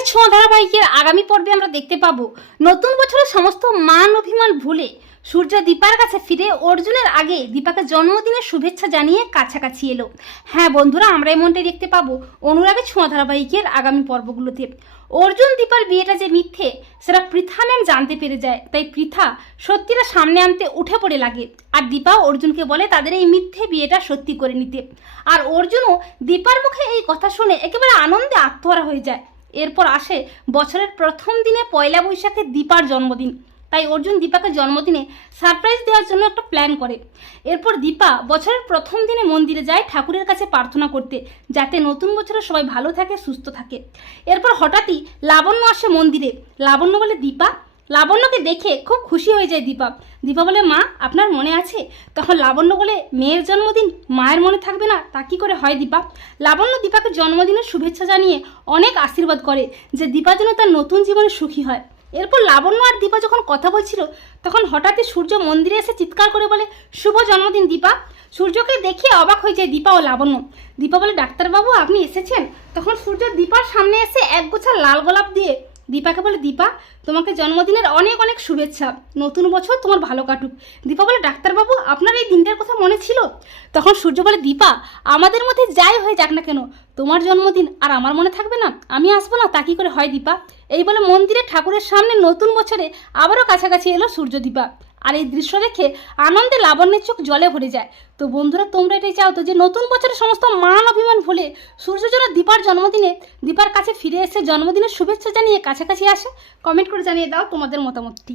অনুরাগের ছোঁয়া ধারাবাহিকের আগামী পর্বে আমরা দেখতে পাবো। নতুন বছরের সমস্ত মান অভিমান ভুলে সূর্য দীপার কাছে ফিরে অর্জুনের আগে দীপাকে জন্মদিনের শুভেচ্ছা জানিয়ে কাছাকাছি এলো। হ্যাঁ বন্ধুরা, আমরা এমনটাই দেখতে পাবো অনুরাগের ছোঁয়া ধারাবাহিকের আগামী পর্বগুলোতে। অর্জুন দীপার বিয়েটা যে মিথ্যে, সেটা পৃথা ম্যাম জানতে পেরে যায়। তাই পৃথা সত্যিটা সামনে আনতে উঠে পড়ে লাগে। আর দীপা অর্জুনকে বলে তাদের এই মিথ্যে বিয়েটা সত্যি করে নিতে। আর অর্জুনও দীপার মুখে এই কথা শুনে একেবারে আনন্দে আত্মহারা হয়ে যায়। এরপর আসে বছরের প্রথম দিনে পয়লা বৈশাখে দীপার জন্মদিন। তাই অর্জুন দীপাকে জন্মদিনে সারপ্রাইজ দেওয়ার জন্য একটা প্ল্যান করে। এরপর দীপা বছরের প্রথম দিনে মন্দিরে যায় ঠাকুরের কাছে প্রার্থনা করতে, যাতে নতুন বছরে সবাই ভালো থাকে, সুস্থ থাকে। এরপর হঠাৎই লাবণ্য আসে মন্দিরে। লাবণ্য বলে, দীপা লাবণ্যকে দেখে খুব খুশি হয়ে যায় দীপা। দীপা বলে, মা, আপনার মনে আছে? তখন লাবণ্য বলে, মেয়ের জন্মদিন মায়ের মনে থাকবে না? তা কি করে হয় দীপা? লাবণ্য দীপাকে জন্মদিনের শুভেচ্ছা জানিয়ে অনেক আশীর্বাদ করে যে দীপা যেন তার নতুন জীবনে সুখী হয়। এরপর লাবণ্য আর দীপা যখন কথা বলছিল, তখন হঠাৎই সূর্য মন্দিরে এসে চিৎকার করে বলে, শুভ জন্মদিন দীপা! সূর্যকে দেখে অবাক হয়ে যায় দীপা ও লাবণ্য। দীপা বলে, ডাক্তারবাবু, আপনি এসেছেন? তখন সূর্য দীপার সামনে এসে এক গোছা লাল গোলাপ দিয়ে দীপাকে বলে, দীপা, তোমাকে জন্মদিনের অনেক অনেক শুভেচ্ছা। নতুন বছর তোমার ভালো কাটুক। দীপা বলে, ডাক্তারবাবু, আপনার এই দিনটার কথা মনে ছিল? তখন সূর্য বলে, দীপা, আমাদের মধ্যে যাই হয়ে যাক না কেন, তোমার জন্মদিন আর আমার মনে থাকবে না, আমি আসব না, তা কি করে হয় দীপা? এই বলে মন্দিরে ঠাকুরের সামনে নতুন বছরে আবারও কাছাকাছি এলো সূর্য দীপা। আর এই দৃশ্য দেখে আনন্দে লাবণ্যের চোখ জলে ভরে যায়। তো বন্ধুরা, তোমরা এটাই চাও তো যে নতুন বছরের সমস্ত মান অভিমান ভুলে সূর্য দীপার জন্মদিনে, দীপার কাছে ফিরে এসে জন্মদিনের শুভেচ্ছা জানিয়ে কাছাকাছি আসে। কমেন্ট করে জানিয়ে দাও তোমাদের মতামতটি।